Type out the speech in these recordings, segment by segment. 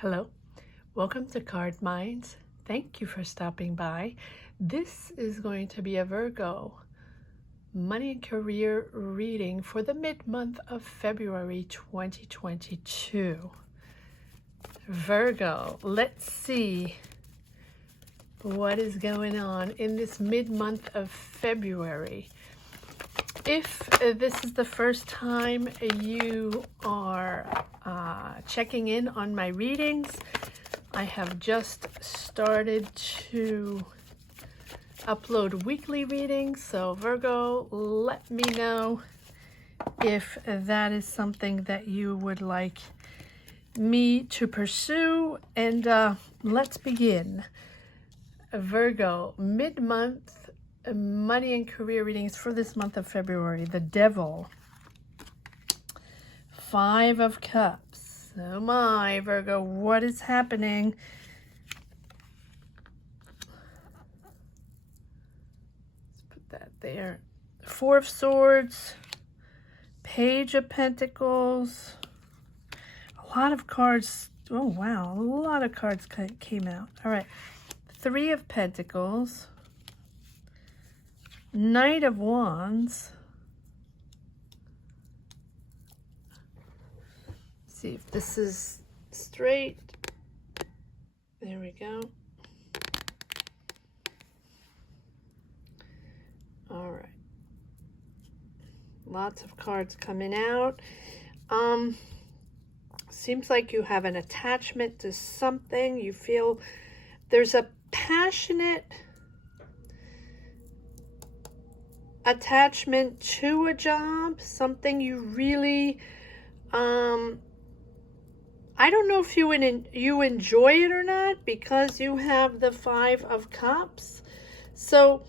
Hello, welcome to Card Minds. Thank you for stopping by. This is going to be a Virgo money and career reading for the mid-month of February 2022. Virgo, let's see what is going on in this mid-month of February. If this is the first time you are checking in on my readings, I have just started to upload weekly readings. So Virgo, let me know if that is something that you would like me to pursue. And let's begin. Virgo, mid-month money and career readings for this month of February. The Devil, 5 of Cups. Oh my, Virgo, what is happening? Let's put that there. 4 of Swords, Page of Pentacles. A lot of cards. Oh wow, a lot of cards came out. All right. 3 of Pentacles, Knight of Wands. See if this is straight. There we go. All right. Lots of cards coming out. Seems like you have an attachment to something. You feel there's a passionate attachment to a job, something you really I don't know if you enjoy it or not, because you have the 5 of Cups. So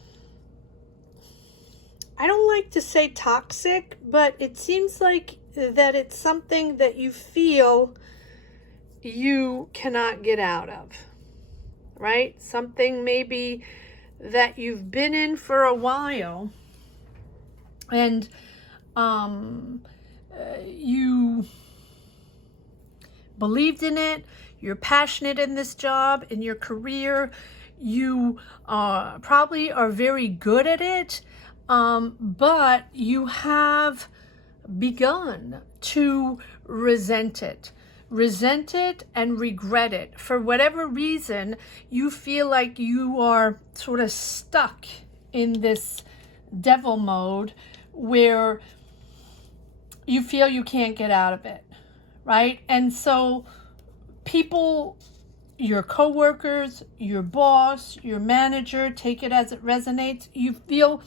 I don't like to say toxic, but it seems like that it's something that you feel you cannot get out of, right? Something maybe that you've been in for a while, and you believed in it, you're passionate in this job, in your career, you probably are very good at it, but you have begun to resent it and regret it. For whatever reason, you feel like you are sort of stuck in this devil mode where you feel you can't get out of it, right? And so people, your coworkers, your boss, your manager, take it as it resonates. You feel,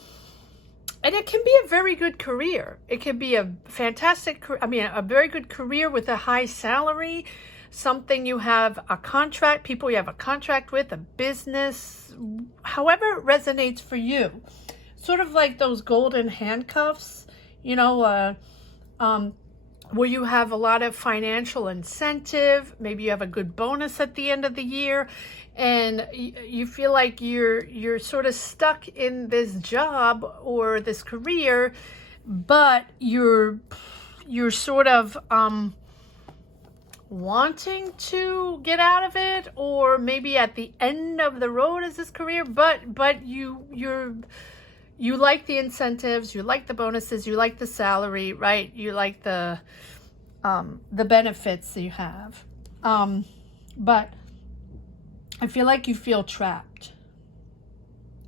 and it can be a very good career. It can be a fantastic, a very good career with a high salary, something you have a contract, people you have a contract with, a business, however it resonates for you. Sort of like those golden handcuffs, you know, where you have a lot of financial incentive. Maybe you have a good bonus at the end of the year, and you feel like you're sort of stuck in this job or this career, but you're sort of wanting to get out of it, or maybe at the end of the road is this career, but you like the incentives, you like the bonuses, you like the salary, right? You like the benefits that you have. But I feel like you feel trapped.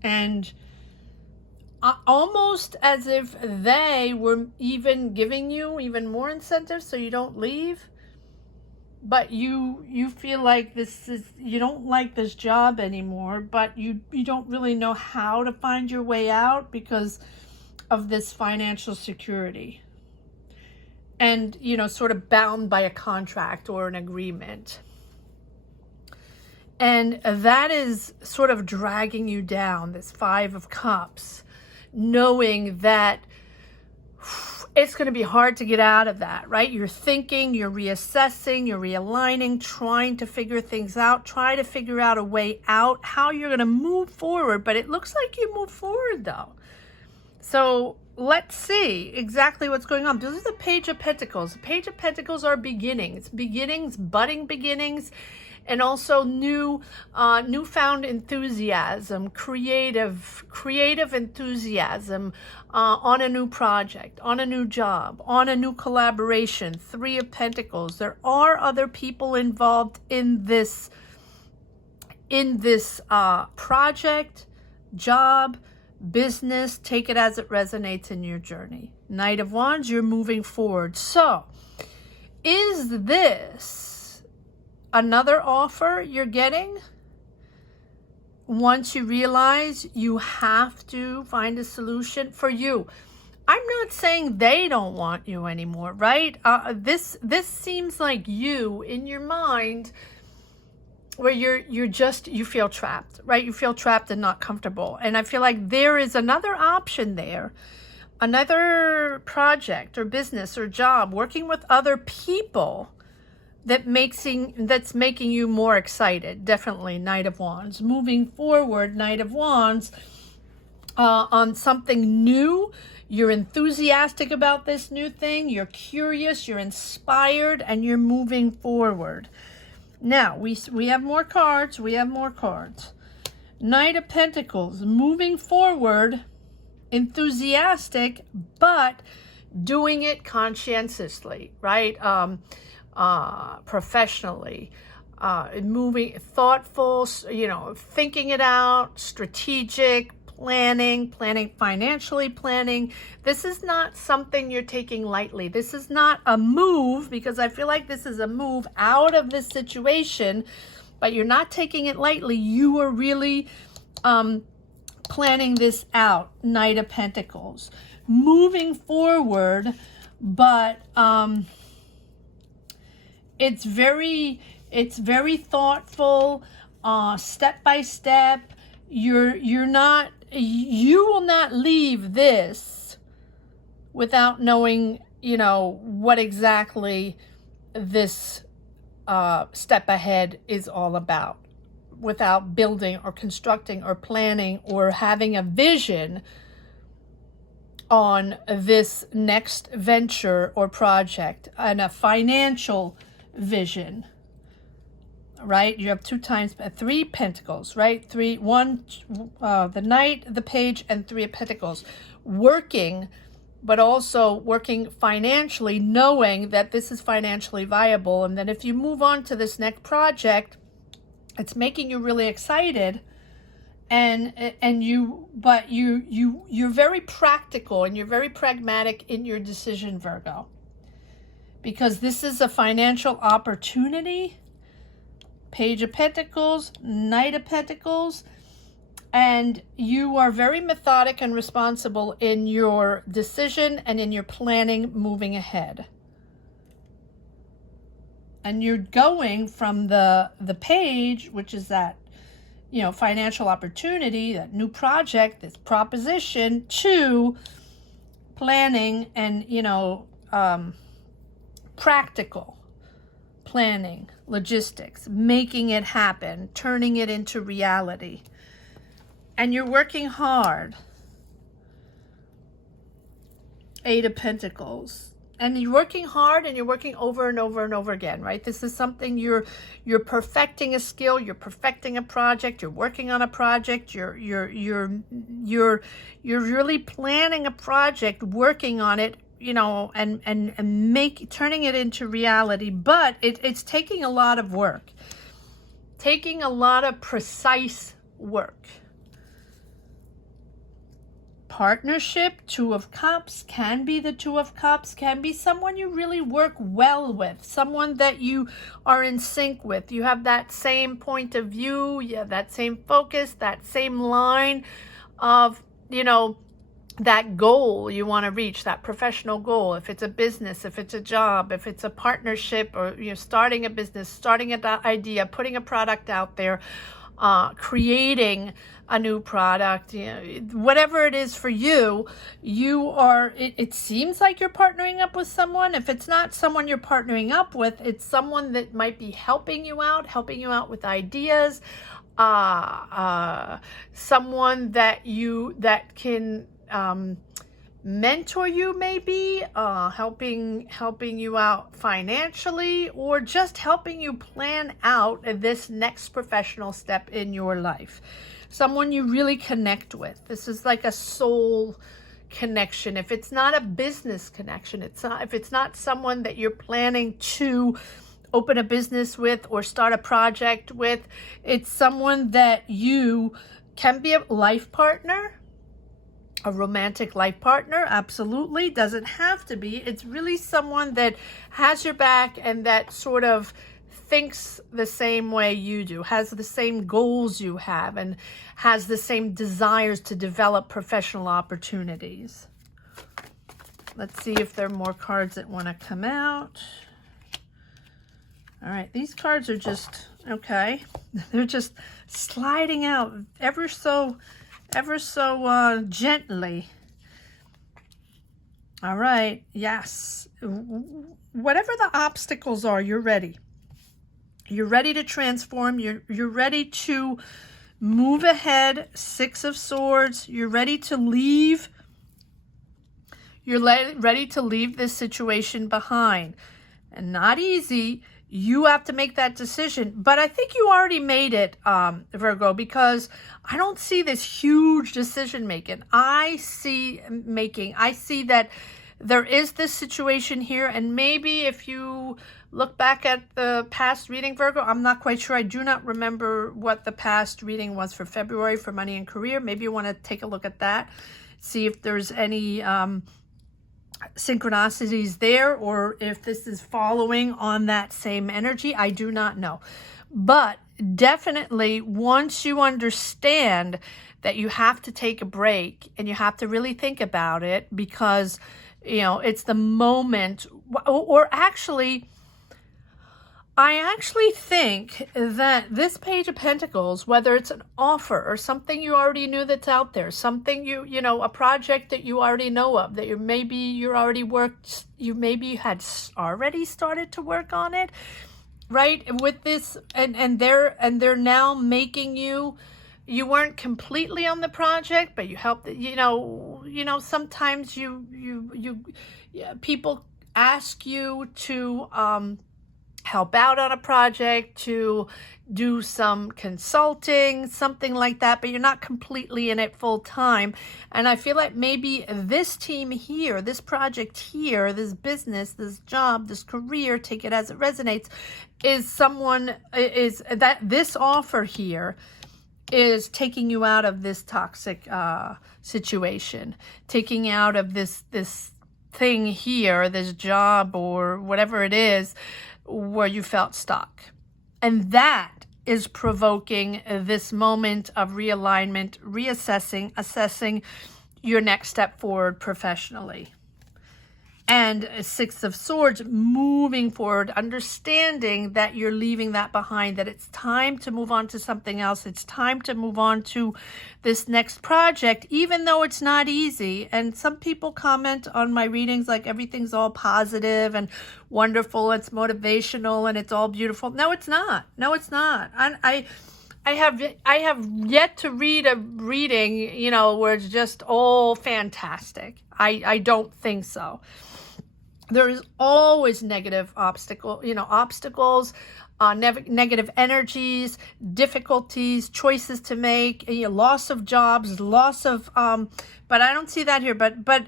And almost as if they were even giving you even more incentives so you don't leave. But you feel like you don't like this job anymore, but you don't really know how to find your way out because of this financial security. And, sort of bound by a contract or an agreement. And that is sort of dragging you down, this 5 of Cups, knowing that it's going to be hard to get out of that, right? You're thinking, you're reassessing, you're realigning, trying to figure things out, try to figure out a way out, how you're going to move forward. But it looks like you move forward, though. So let's see exactly what's going on. This is the Page of Pentacles. The Page of Pentacles are beginnings, budding beginnings, and also newfound enthusiasm, creative enthusiasm on a new project, on a new job, on a new collaboration. Three of Pentacles. There are other people involved in this project, job, business. Take it as it resonates in your journey. Knight of Wands, you're moving forward. So, is this another offer you're getting? Once you realize you have to find a solution for you. I'm not saying they don't want you anymore, right? This seems like you, in your mind, where you feel trapped, right? You feel trapped and not comfortable. And I feel like there is another option there, another project or business or job, working with other people that's making you more excited. Definitely Knight of Wands. Moving forward, Knight of Wands, on something new. You're enthusiastic about this new thing. You're curious, you're inspired, and you're moving forward. Now, we have more cards. Knight of Pentacles, moving forward, enthusiastic, but doing it conscientiously, right? Professionally, moving, thoughtful, thinking it out, strategic, planning, financially planning. This is not something you're taking lightly. This is not a move, because I feel like this is a move out of this situation, but you're not taking it lightly. You are really planning this out. Knight of Pentacles, moving forward, but it's very thoughtful, step by step. You will not leave this without knowing, what exactly this step ahead is all about, without building or constructing or planning or having a vision on this next venture or project, and a financial vision. Right, you have three pentacles, right? The Knight, the Page, and Three of Pentacles. Working, but also working financially, knowing that this is financially viable, and then if you move on to this next project, it's making you really excited, you're very practical and you're very pragmatic in your decision, Virgo, because this is a financial opportunity. Page of Pentacles, Knight of Pentacles, and you are very methodic and responsible in your decision and in your planning moving ahead. And you're going from the Page, which is that, financial opportunity, that new project, this proposition, to planning and, practical planning, logistics, making it happen, turning it into reality. And you're working hard. Eight of Pentacles. And you're working hard, and you're working over and over and over again, right? This is something you're perfecting a skill, you're perfecting a project, you're working on a project, you're really planning a project, working on it, and turning it into reality. But it's taking a lot of work, taking a lot of precise work. Partnership, Two of Cups, can be the Two of Cups, can be someone you really work well with, someone that you are in sync with. You have that same point of view, you have that same focus, that same line of, that goal you want to reach, that professional goal. If it's a business, if it's a job, if it's a partnership, or starting a business, starting an idea, putting a product out there, creating a new product, whatever it is for you, it seems like you're partnering up with someone. If it's not someone you're partnering up with, it's someone that might be helping you out with ideas, someone that can mentor you, maybe helping you out financially, or just helping you plan out this next professional step in your life. Someone you really connect with. This is like a soul connection. If it's not a business connection, if it's not someone that you're planning to open a business with or start a project with, it's someone that you can be a life partner, a romantic life partner. Absolutely. Doesn't have to be. It's really someone that has your back and that sort of thinks the same way you do, has the same goals you have, and has the same desires to develop professional opportunities. Let's see if there are more cards that want to come out. All right, these cards are just, okay, they're just sliding out ever so gently. All right, yes. Whatever the obstacles are, you're ready. You're ready to transform. You're ready to move ahead. Six of Swords. You're ready to leave. You're ready to leave this situation behind. And not easy. You have to make that decision. But I think you already made it, Virgo, because I don't see this huge decision making. I see that there is this situation here, and maybe if you look back at the past reading, Virgo, I'm not quite sure. I do not remember what the past reading was for February for money and career. Maybe you want to take a look at that, see if there's any synchronicities there, or if this is following on that same energy. I do not know. But definitely, once you understand that you have to take a break and you have to really think about it, because, you know, it's the moment, or actually, I actually think that this Page of Pentacles, whether it's an offer or something you already knew that's out there, something you know, a project that you already know of, that you maybe had already started to work on it, right? With this, and they're now making you weren't completely on the project, but you helped. You know, sometimes people ask you to help out on a project, to do some consulting, something like that, but you're not completely in it full time. And I feel like maybe this team here, this project here, this business, this job, this career, take it as it resonates, is that this offer here is taking you out of this toxic situation, taking out of this thing here, this job or whatever it is, where you felt stuck. And that is provoking this moment of realignment, reassessing, assessing your next step forward professionally. And Six of Swords, moving forward, understanding that you're leaving that behind, that it's time to move on to something else. It's time to move on to this next project, even though it's not easy. And some people comment on my readings like everything's all positive and wonderful, it's motivational, and it's all beautiful. No, it's not. No, it's not. I have yet to read a reading, you know, where it's just all fantastic. I don't think so. There is always negative obstacles, negative energies, difficulties, choices to make, loss of jobs, loss of, but I don't see that here. But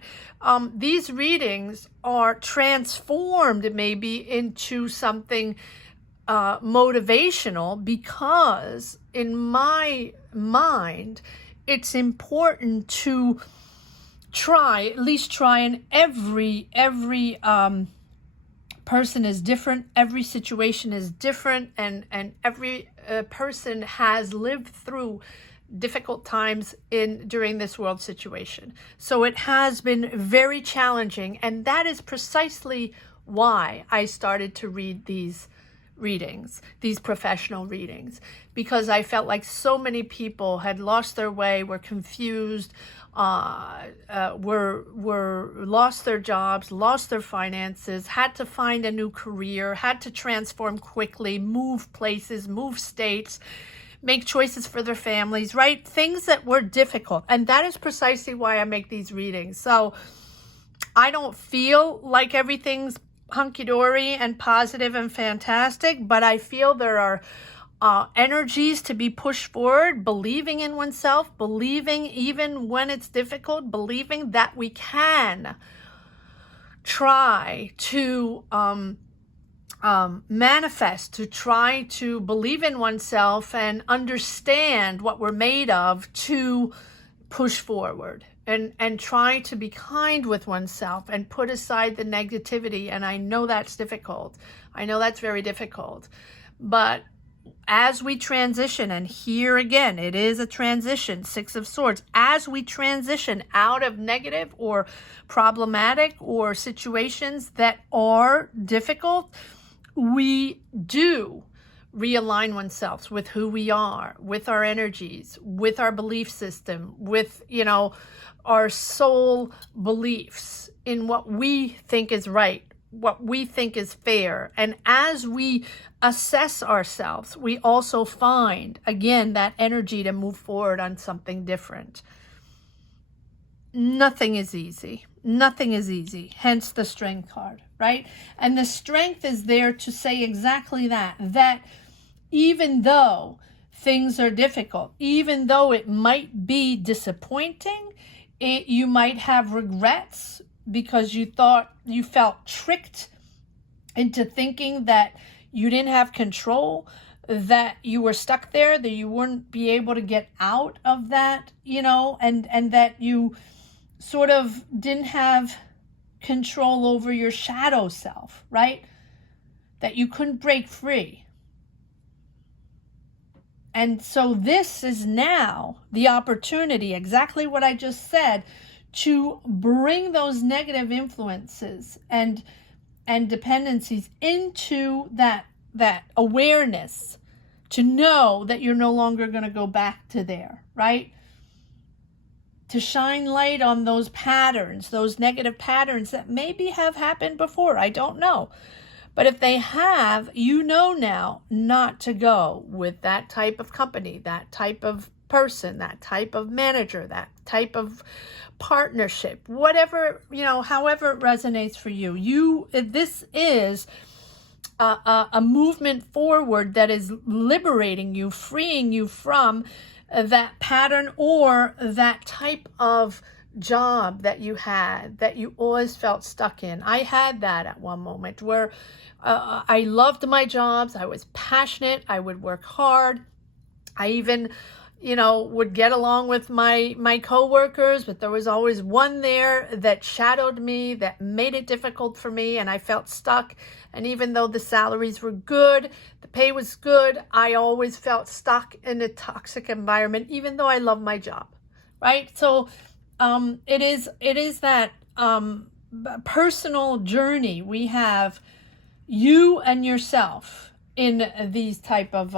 these readings are transformed maybe into something motivational, because in my mind, it's important to at least try, and every person is different, every situation is different, and every person has lived through difficult times during this world situation. So it has been very challenging, and that is precisely why I started to read these readings, these professional readings, because I felt like so many people had lost their way, were confused, were lost their jobs, lost their finances, had to find a new career, had to transform quickly, move places, move states, make choices for their families, right? Things that were difficult. And that is precisely why I make these readings. So I don't feel like everything's hunky-dory and positive and fantastic, but I feel there are energies to be pushed forward, believing in oneself, believing even when it's difficult, believing that we can try to manifest, to try to believe in oneself and understand what we're made of, to push forward and try to be kind with oneself and put aside the negativity. And I know that's difficult. I know that's very difficult. But as we transition, and here again, it is a transition, Six of Swords, as we transition out of negative or problematic or situations that are difficult, we do realign oneself with who we are, with our energies, with our belief system, with, you know, our soul beliefs in what we think is right, what we think is fair. And as we assess ourselves, we also find, again, that energy to move forward on something different. Nothing is easy. Nothing is easy. Hence the Strength card, right? And the Strength is there to say exactly that, that even though things are difficult, even though it might be disappointing, you might have regrets because you felt tricked into thinking that you didn't have control, that you were stuck there, that you wouldn't be able to get out of that, you know, and that you sort of didn't have control over your shadow self, right? That you couldn't break free. And so this is now the opportunity, exactly what I just said, to bring those negative influences and dependencies into that awareness, to know that you're no longer going to go back to there, right? To shine light on those patterns, those negative patterns that maybe have happened before. I don't know. But if they have, you know now not to go with that type of company, that type of person, that type of manager, that type of partnership, whatever, you know, however it resonates for you. This is a movement forward that is liberating you, freeing you from that pattern or that type of job that you had, that you always felt stuck in. I had that at one moment where I loved my jobs. I was passionate. I would work hard. I even, you know, would get along with my coworkers, but there was always one there that shadowed me, that made it difficult for me, and I felt stuck. And even though the salaries were good, the pay was good, I always felt stuck in a toxic environment, even though I love my job, right? So it is that personal journey we have, you and yourself, in these type of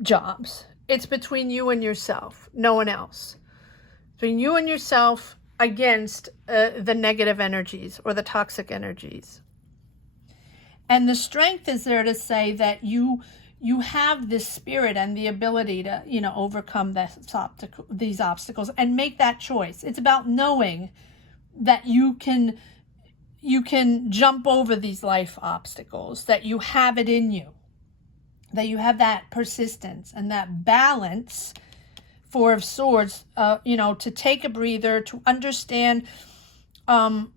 jobs. It's between you and yourself, no one else. Between you and yourself against the negative energies or the toxic energies. And the Strength is there to say that you have this spirit and the ability to, you know, overcome these obstacles and make that choice. It's about knowing that you can jump over these life obstacles, that you have it in you, that you have that persistence and that balance, Four of Swords, you know, to take a breather, to understand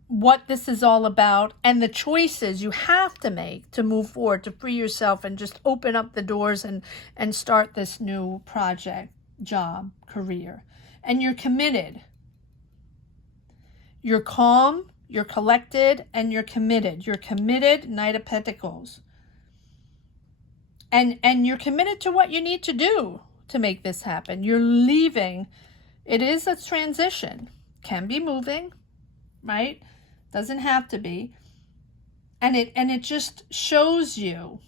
what this is all about and the choices you have to make to move forward, to free yourself and just open up the doors and start this new project, job, career. And you're committed. You're calm, you're collected, and you're committed. You're committed, Knight of Pentacles. And you're committed to what you need to do to make this happen. You're leaving. It is a transition. Can be moving, right? Doesn't have to be. And it just shows you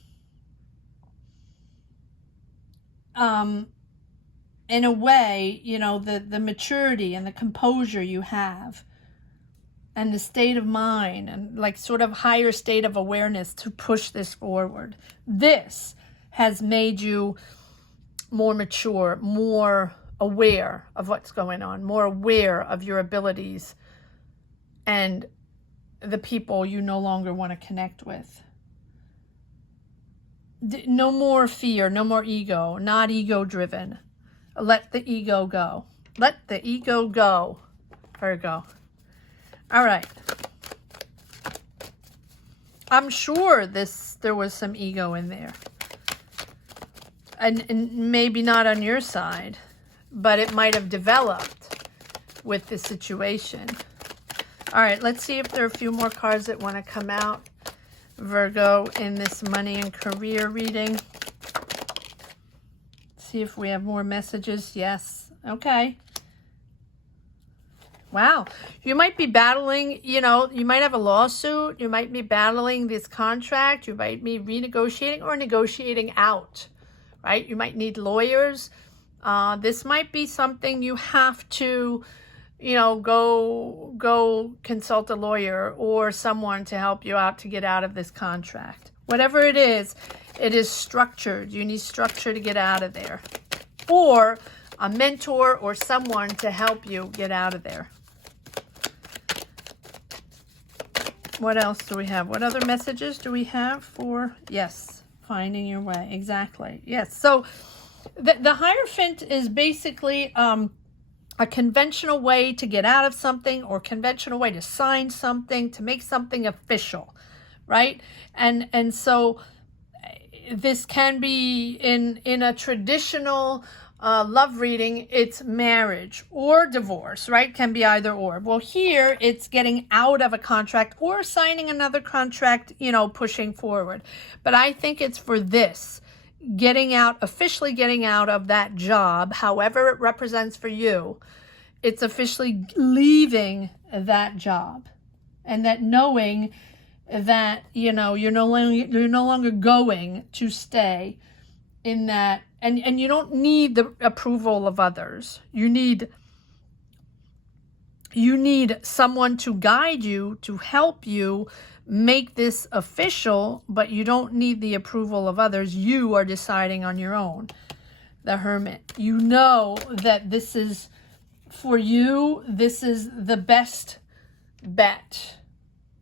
in a way, you know, the maturity and the composure you have and the state of mind and like sort of higher state of awareness to push this forward. This has made you more mature, more aware of what's going on, more aware of your abilities and the people you no longer want to connect with. No more fear, no more ego, not ego driven. Let the ego go. Let the ego go, Virgo. All right. I'm sure there was some ego in there. And maybe not on your side, but it might have developed with the situation. All right, let's see if there are a few more cards that want to come out, Virgo, in this money and career reading. See if we have more messages. Yes. Okay. Wow. You might be battling, you know, you might have a lawsuit. You might be battling this contract. You might be renegotiating or negotiating out, right? You might need lawyers. This might be something you have to, you know, go consult a lawyer or someone to help you out to get out of this contract. Whatever it is structured. You need structure to get out of there. Or a mentor or someone to help you get out of there. What else do we have? What other messages do we have for, yes, finding your way? Exactly. Yes. So the Hierophant is basically a conventional way to get out of something, or conventional way to sign something, to make something official, right? And so this can be in a traditional love reading, it's marriage or divorce, right? Can be either or. Well, here it's getting out of a contract or signing another contract, you know, pushing forward. But I think it's for this, getting out, officially getting out of that job, however it represents for you. It's officially leaving that job, and that knowing that, you know, you're no longer going to stay in that, and you don't need the approval of others. You need someone to guide you, to help you make this official, but you don't need the approval of others. You are deciding on your own. The Hermit. You know that this is for you. This is the best bet.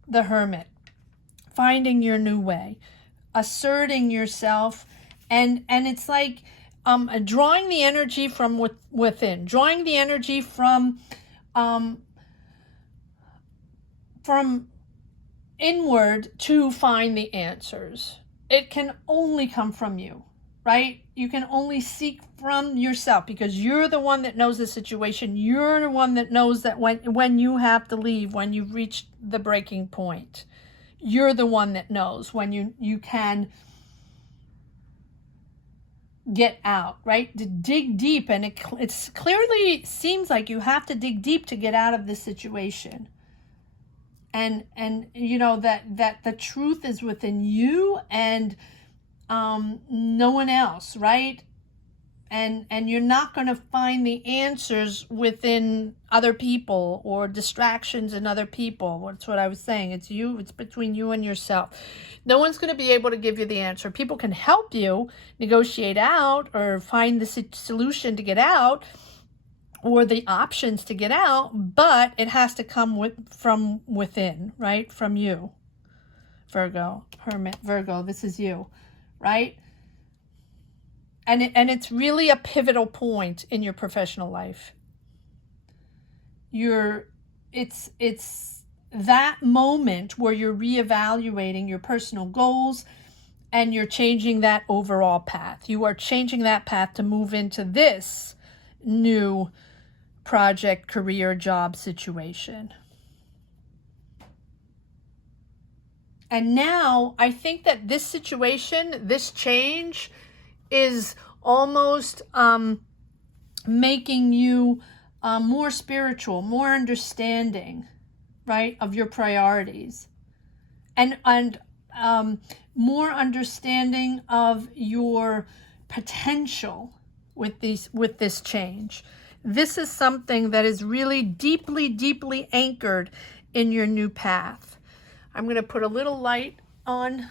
The Hermit. Finding your new way. Asserting yourself. And it's like drawing the energy from within. Drawing the energy from inward to find the answers. It can only come from you, right? You can only seek from yourself, because you're the one that knows the situation. You're the one that knows that when you have to leave, when you've reached the breaking point. You're the one that knows when you can get out, right? To dig deep, and it's clearly seems like you have to dig deep to get out of this situation. And you know that the truth is within you and no one else, right? And you're not going to find the answers within other people or distractions in other people. That's what I was saying. It's you. It's between you and yourself. No one's going to be able to give you the answer. People can help you negotiate out or find the solution to get out or the options to get out, but it has to come from within, right? From you. Virgo, Hermit, Virgo, this is you, right? And it's really a pivotal point in your professional life. It's that moment where you're reevaluating your personal goals and you're changing that overall path. You are changing that path to move into this new project, career, job situation. And now I think that this situation, this change, is almost making you more spiritual, more understanding, right, of your priorities, and more understanding of your potential with this change. This is something that is really deeply, deeply anchored in your new path. I'm going to put a little light on.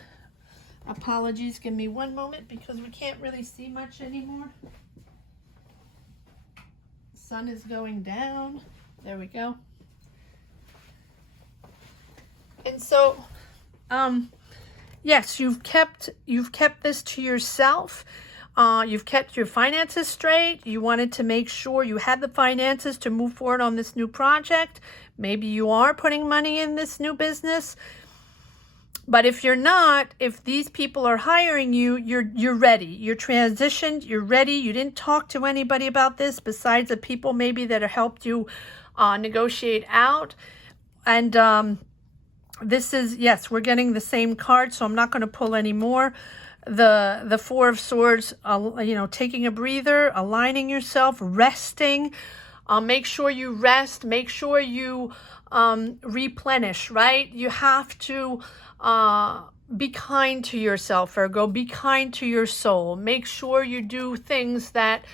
Apologies, give me one moment because we can't really see much anymore. Sun is going down. There we go. And so, yes, you've kept this to yourself. You've kept your finances straight. You wanted to make sure you had the finances to move forward on this new project. Maybe you are putting money in this new business. But if you're not, if these people are hiring you, you're ready. You're transitioned. You're ready. You didn't talk to anybody about this besides the people maybe that have helped you negotiate out. And this is, yes, we're getting the same card, so I'm not going to pull any more. The Four of Swords, taking a breather, aligning yourself, resting. Make sure you rest. Make sure you replenish, right? You have to be kind to yourself, Virgo. Be kind to your soul. Make sure you do things that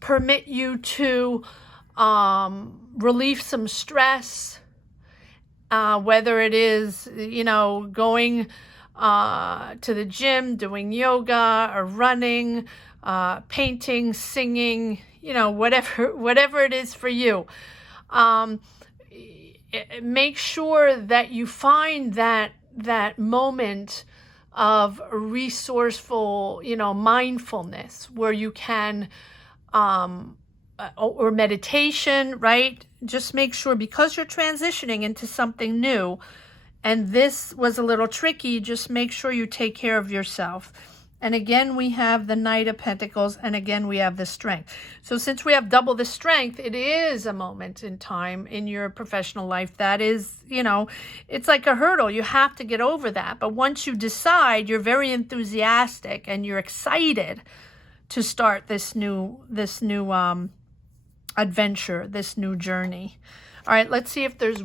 permit you to relieve some stress, whether it is, going to the gym, doing yoga or running, painting, singing, whatever it is for you. Make sure that you find that moment of resourceful, mindfulness where you can, or meditation, right? Just make sure, because you're transitioning into something new, and this was a little tricky, just make sure you take care of yourself. And again, we have the Knight of Pentacles, and again, we have the Strength. So since we have double the Strength, it is a moment in time in your professional life that is, it's like a hurdle. You have to get over that. But once you decide, you're very enthusiastic and you're excited to start this new adventure, this new journey. All right, let's see if there's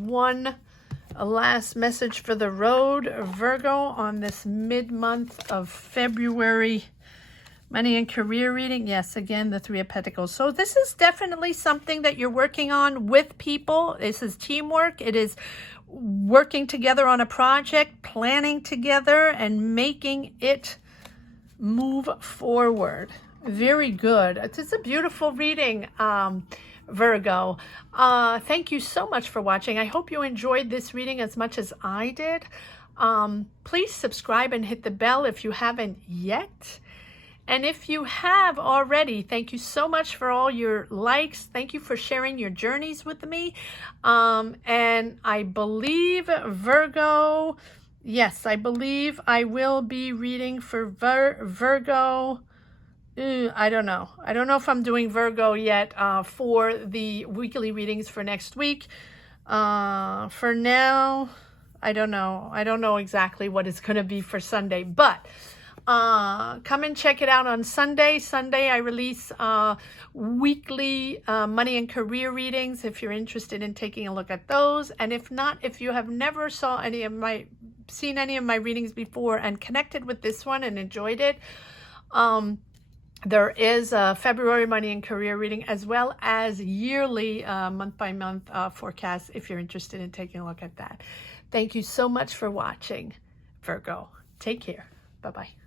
a last message for the road, Virgo, on this mid-month of February. Money and career reading. Yes, again, the Three of Pentacles. So this is definitely something that you're working on with people. This is teamwork. It is working together on a project, planning together, and making it move forward. Very good. It's a beautiful reading, Virgo. Thank you so much for watching. I hope you enjoyed this reading as much as I did. Please subscribe and hit the bell if you haven't yet. And if you have already, thank you so much for all your likes. Thank you for sharing your journeys with me. And I believe, Virgo, yes, I believe I will be reading for Virgo. I don't know. I don't know if I'm doing Virgo yet for the weekly readings for next week. For now, I don't know. I don't know exactly what it's going to be for Sunday, but come and check it out on Sunday. Sunday, I release weekly money and career readings if you're interested in taking a look at those. And if not, if you have never seen any of my readings before and connected with this one and enjoyed it, there is a February money and career reading, as well as yearly month-by-month forecast if you're interested in taking a look at that. Thank you so much for watching, Virgo. Take care. Bye-bye.